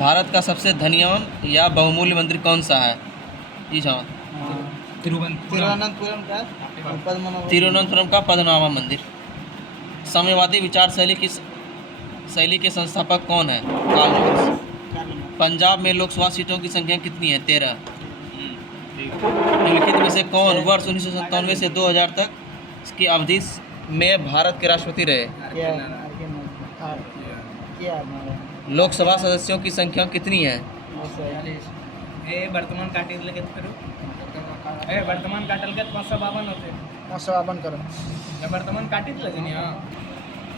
भारत का सबसे धनीवान या बहुमूल्य मंदिर कौन सा है? जी हाँ, तिरुवनंतपुरम का तिरुवनंतपुरम का पद्मनाभ मंदिर। साम्यवादी विचार शैली के संस्थापक कौन है? Karl Marx. पंजाब में लोकसभा सीटों की संख्या कितनी है? 13। निम्नलिखित में से कौन वर्ष 1997 से 2000 तक की अवधि में भारत के राष्ट्रपति रहे? लोकसभा सदस्यों की संख्या कितनी है? वर्तमान काटिल के वर्तमान काटल के 552 होते 552 करो वर्तमान काटिल लेकिन हां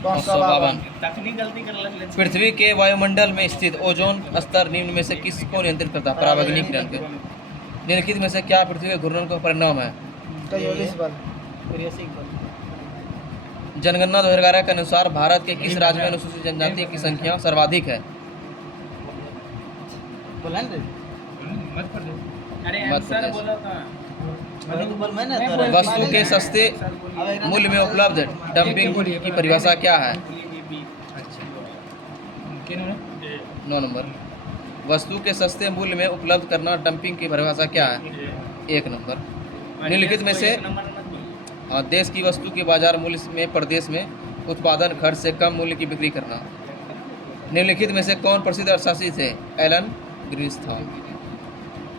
552। तकनीक गलती कर ले। पृथ्वी के वायुमंडल में स्थित ओजोन स्तर निम्न में से किसको नियंत्रित करता है? पराबैंगनी किरण के। निम्नलिखित में से क्या पृथ्वी के घूर्णन का परिणाम है? जनगणना 2011 के अनुसार भारत के किस राज्य में अनुसूचित जनजाति की संख्या सर्वाधिक है? वस्तु के सस्ते मूल्य में उपलब्ध डंपिंग की परिभाषा क्या है? 9 नंबर। वस्तु के सस्ते मूल्य में उपलब्ध करना डंपिंग की परिभाषा क्या है? 1 नंबर। निम्नलिखित में से देश की वस्तु के बाजार मूल्य में प्रदेश में उत्पादन खर्च से कम मूल्य की बिक्री करना। निम्नलिखित में से कौन प्रसिद्ध अर्थशास्त्री थे? एलन ग्रीनस्थान।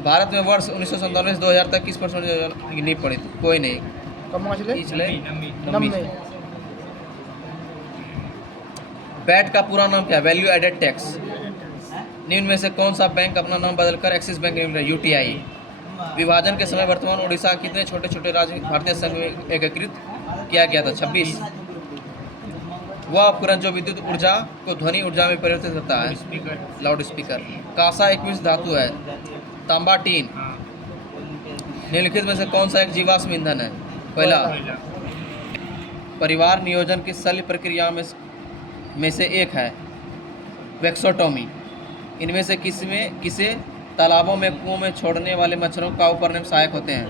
भारत में वर्ष 1997 से 2000 तक किस परसेंट की नींव पड़ी थी? कोई नहीं। वैट का पूरा नाम क्या है? Value added tax. निम्न में से कौन सा बैंक अपना नाम बदलकर एक्सिस बैंक यूटीआई? विभाजन के समय वर्तमान उड़ीसा कितने छोटे छोटे राज्य भारतीय संघ में एकीकृत किया गया था? 26। वह उपकरण जो विद्युत ऊर्जा को ध्वनि ऊर्जा में परिवर्तित करता है? Loud speaker. कांसा एक मिश्र धातु है? तांबा टीन। निम्नलिखित में से कौन सा एक जीवाश्म ईंधन है? पहला। परिवार नियोजन की शल्य प्रक्रिया में से एक है वैक्सोटोमी। इनमें से किसे तालाबों में कुओं में छोड़ने वाले मच्छरों का उपरने में सहायक होते हैं?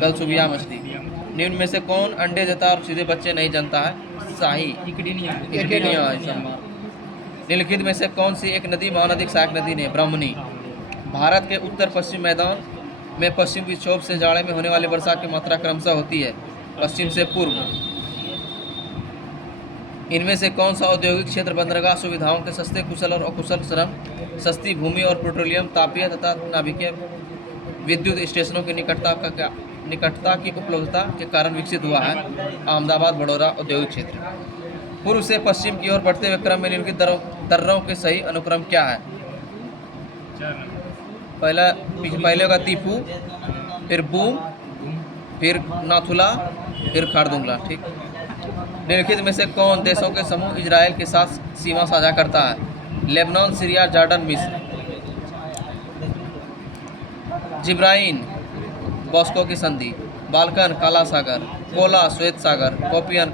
गलसुबिया मछली। निम्न में से कौन अंडे देता और सीधे बच्चे नहीं जनता है? शाही इकडिनिया। निम्नलिखित में से कौन सी एक नदी महानदी सहायक नदी ने? ब्राह्मणी। भारत के उत्तर पश्चिम मैदान में पश्चिम विक्षोभ से जाड़े में होने वाली वर्षा की मात्रा क्रमशः होती है? पश्चिम से पूर्व। इनमें से कौन सा औद्योगिक क्षेत्र बंदरगाह सुविधाओं के सस्ते कुशल और अकुशल श्रम, सस्ती भूमि और पेट्रोलियम, तापीय तथा नाभिकीय विद्युत स्टेशनों की निकटता की उपलब्धता के कारण विकसित हुआ है? अहमदाबाद बड़ौदा औद्योगिक क्षेत्र। पूर्व से पश्चिम की ओर बढ़ते हुए क्रम में निम्नलिखित दर्रों के सही अनुक्रम क्या है? पहले होगा तीपू, फिर बूम, फिर नाथुला, फिर खारदुंगला। ठीक। निम्नलिखित में से कौन देशों के समूह इजराइल के साथ सीमा साझा करता है? लेबनान, सीरिया, जॉर्डन, मिस्र। जिब्राइन बॉस्को की संधि। बाल्कन, काला सागर। कोला, श्वेत सागर। कोपियन,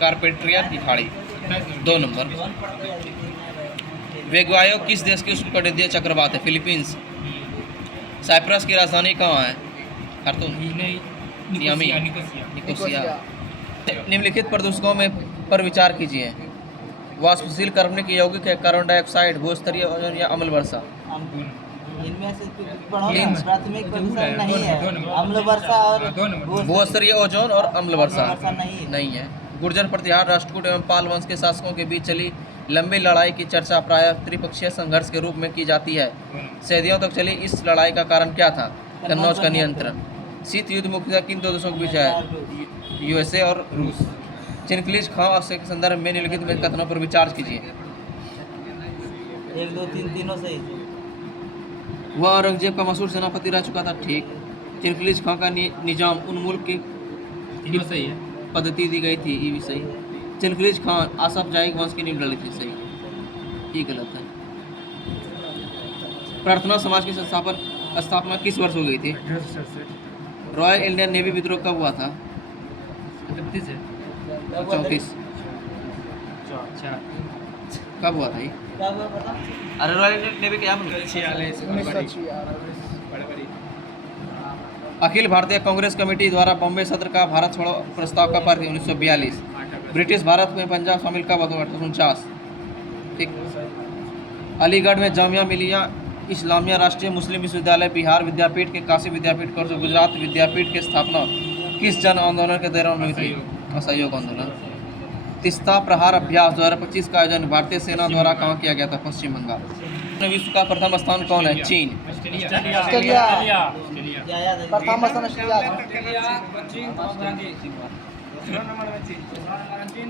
कार्पेट्रियन की खाड़ी। 2 नंबर। वेगवायो किस देश की उष्णकटिबंधीय चक्रवात है? फिलीपींस। साइप्रस की राजधानी कहाँ है? Khartoum, Nicosia. निम्नलिखित प्रदूषकों पर विचार कीजिए। वाष्पशील कार्बनिक, यौगिक है, कार्बन डाइऑक्साइड, भूस्तरीय ओजोन या अम्ल वर्षा। इनमें से प्राथमिक प्रदूषण नहीं है, अम्ल वर्षा और भूस्तरीय ओजोन और अम्ल वर्षा नहीं है। गुर्जर प्रतिहार राष्ट्रकूट एवं पाल वंश के शासकों के बीच चली लंबी लड़ाई की चर्चा प्रायः त्रिपक्षीय संघर्ष के रूप में की जाती है। सदियों तक चली इस लड़ाई का कारण क्या था? कन्नौज का नियंत्रण। शीत युद्ध मुख्यतः किन दो देशों के बीच है? यूएसए और रूस। चिनक्लिज खां के संदर्भ में निम्नलिखित में कथनों पर विचार कीजिए। 1 2 3 तीनों सही। वह औरंगजेब का मशहूर सेनापति रह चुका था। ठीक। चिनक्लिज खां का निजाम उन मुल्क की सही है पद्धति दी गई थी। ये भी सही। चिनक्लिज खां आसफ जाही वंश की नींव डाली थी। सही। ये गलत है। प्रार्थना समाज की स्थापना किस वर्ष हो गई थी? रॉयल इंडियन नेवी विद्रोह कब हुआ था? 34। कब हुआ था ये? अरे रॉयल इंडियन नेवी क्या? अखिल भारतीय कांग्रेस कमेटी द्वारा बॉम्बे सत्र का भारत छोड़ो प्रस्ताव कब पारित? 1942। ब्रिटिश भारत में पंजाब शामिल कब हुआ? 1949। ठीक। अलीगढ़ में जामिया मिलिया इस्लामिया राष्ट्रीय मुस्लिम विश्वविद्यालय बिहार विद्यापीठ के काशी विद्यापीठ कोर्स गुजरात विद्यापीठ की स्थापना किस जन आंदोलन के दौरान हुई थी? असहयोग आंदोलन। तिस्ता प्रहार अभ्यास 2025 का आयोजन भारतीय सेना द्वारा कहाँ किया गया था? पश्चिम बंगाल। विश्व का प्रथम स्थान कौन है? चीन। प्रथम स्थान ऑस्ट्रेलिया।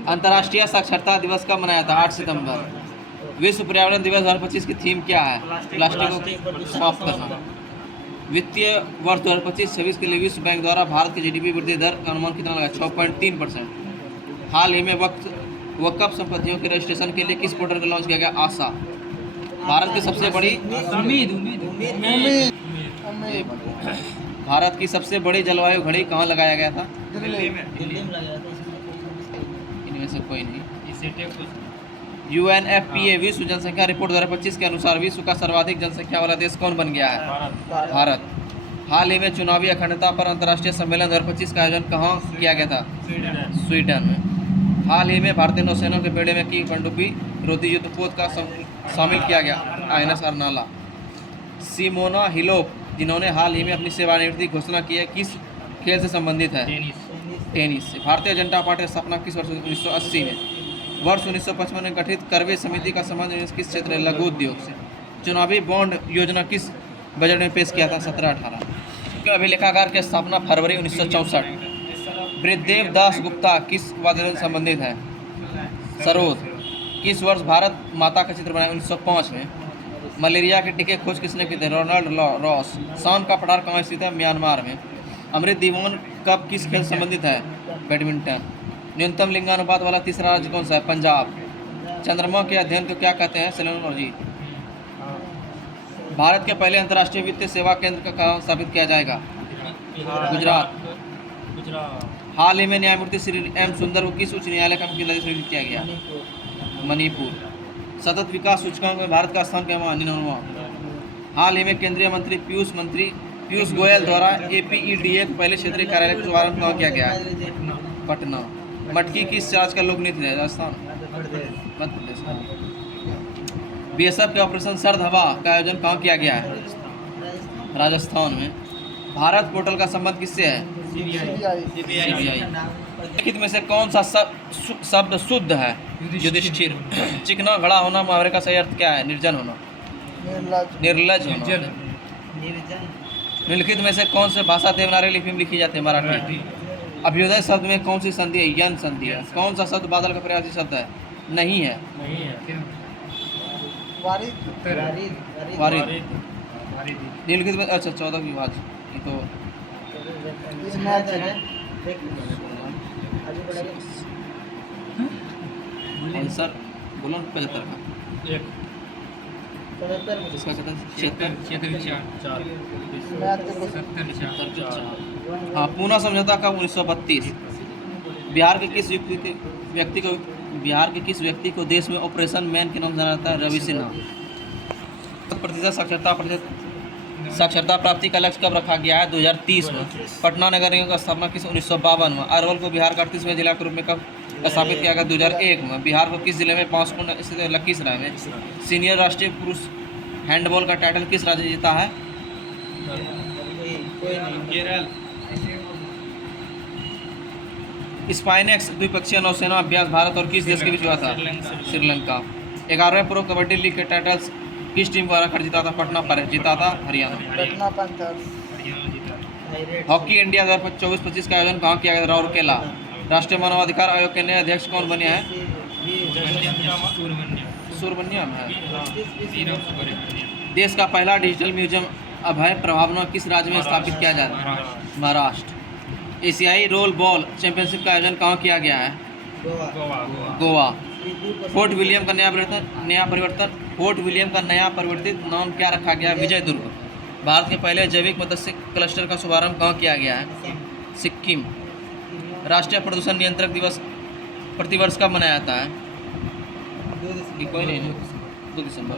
अंतर्राष्ट्रीय साक्षरता दिवस कब मनाया था? 8 सितंबर। विश्व पर्यावरण दिवस 2025 की थीम क्या है? प्लास्टिक को समाप्त करना। वित्तीय वर्ष 2025-26 के लिए विश्व बैंक द्वारा भारत की जीडीपी वृद्धि दर का अनुमान कितना लगा? 6.3%। हाल ही में वक्फ संपत्तियों के रजिस्ट्रेशन के लिए किस पोर्टल को लॉन्च किया गया? आशा। भारत की सबसे बड़ी भारत की सबसे बड़ी जलवायु घड़ी कहाँ लगाया गया था? दिल्ली में लगाया था। इनमें से कोई नहीं। UNFPA विश्व जनसंख्या रिपोर्ट 2025 के अनुसार विश्व का सर्वाधिक जनसंख्या वाला देश कौन बन गया है? भारत। हाल ही में चुनावी अखंडता पर अंतर्राष्ट्रीय सम्मेलन 2025 का आयोजन कहाँ किया गया था? स्वीडन में। हाल ही में भारतीय नौसेना के बेड़े में की पनडुब्बी रोधी युद्धपोत का शामिल किया गया INS अर्नाला। सिमोना हिलोप जिन्होंने हाल ही में अपनी सेवानिवृत्ति घोषणा की है, किस खेल से संबंधित है? टेनिस से। भारतीय जनता पार्टी की स्थापना किस वर्ष? 1980 में। वर्ष 1955 में गठित करवे समिति का संबंध किस क्षेत्र है? लघु उद्योग से। चुनावी बॉन्ड योजना किस बजट में पेश किया था? 17-18। अभिलेखागार की स्थापना फरवरी 1964। बृहदेव दास गुप्ता किस वाद्य से संबंधित है? सरोद। किस वर्ष भारत माता का चित्र बनाया? 1905 में। मलेरिया के टीके खोज किसने की थी? Ronald Ross. शान का पठार कहाँ स्थित है? म्यांमार में। अमृत दीवान कब किस खेल से संबंधित है? बैडमिंटन। न्यूनतम लिंगानुपात वाला तीसरा राज्य कौन सा है? पंजाब। चंद्रमा के अध्ययन को क्या कहते हैं? सेलेनोलॉजी। भारत के पहले अंतर्राष्ट्रीय वित्तीय सेवा केंद्र का कहाँ स्थापित किया जाएगा? गुजरात। हाल ही में न्यायमूर्ति श्री M सुंदर को किस उच्च न्यायालय का मुख्य न्यायाधीश नियुक्त किया गया? मणिपुर। सतत विकास सूचकांक में भारत का स्थान क्या? 99वां। हाल ही में केंद्रीय मंत्री पीयूष गोयल द्वारा APEDA के पहले क्षेत्रीय कार्यालय का शुभारंभ कहाँ किया गया? पटना। मटकी किस राज्य का लोक नृत्य है? राजस्थान। मध्य प्रदेश। BSF के ऑपरेशन सर्द हवा का आयोजन कहाँ किया गया है? राजस्थान में। भारत पोर्टल का संबंध किससे है? CBI। लिखित में से कौन सा शब्द शुद्ध है? युधिष्ठिर। चिकना घड़ा होना मुहावरे का सही अर्थ क्या है? निर्जन होना। निर्लज होना। निम्नलिखित में से कौन से भाषा देवनागरी लिपि में लिखी जाती है? मराठी। अभ्युदय शब्द में कौन सी संधि है? यन संधि है। कौन सा शब्द बादल का प्रयासी शब्द है? नहीं है। वारिद। निम्नलिखित में अच्छा 14 विभाज्य ये तो आंसर बोलो 75 का। इसका कहता है 76। हाँ। पूना समझौता का 1932। बिहार के किस व्यक्ति को देश में ऑपरेशन मैन के नाम जाना जाता है? रवि सिन्हा। प्रतिशत साक्षरता प्राप्ति का लक्ष्य कब रखा गया है? 2030 में। पटना नगर निगम का स्थापना किस 1952 में। अरवल को बिहार का 38वें जिला के रूप में कब स्थापित किया गया? 2001 में। बिहार को किस जिले में? पांचकुंड स्थित लखीसराय में। सीनियर राष्ट्रीय पुरुष हैंडबॉल का टाइटल किस राज्य ने जीता है? केरल। स्पाइनेक्स द्विपक्षीय नौसेना अभ्यास भारत और किस देश के बीच हुआ था? श्रीलंका। 11वें प्रो कबड्डी लीग के टाइटल्स किस टीम द्वारा कर जीता था? पटना पर जीता था हरियाणा। हॉकी इंडिया 2024-25 का आयोजन कहाँ किया गया? राउरकेला। राष्ट्रीय मानवाधिकार आयोग के नए अध्यक्ष कौन बने हैं? सुब्रमण्यम है। देश का पहला डिजिटल म्यूजियम अभय प्रभावना किस राज्य में स्थापित किया जा रहा है? महाराष्ट्र। एशियाई रोल बॉल चैंपियनशिप का आयोजन कहाँ किया गया है? गोवा। फोर्ट विलियम का नया परिवर्तित नाम क्या रखा गया? विजय दुर्ग। भारत के पहले जैविक मत्स्य क्लस्टर का शुभारंभ कहाँ किया गया है? सिक्किम। राष्ट्रीय प्रदूषण नियंत्रक दिवस प्रतिवर्ष कब मनाया जाता है? कोई नहीं, 2 दिसंबर।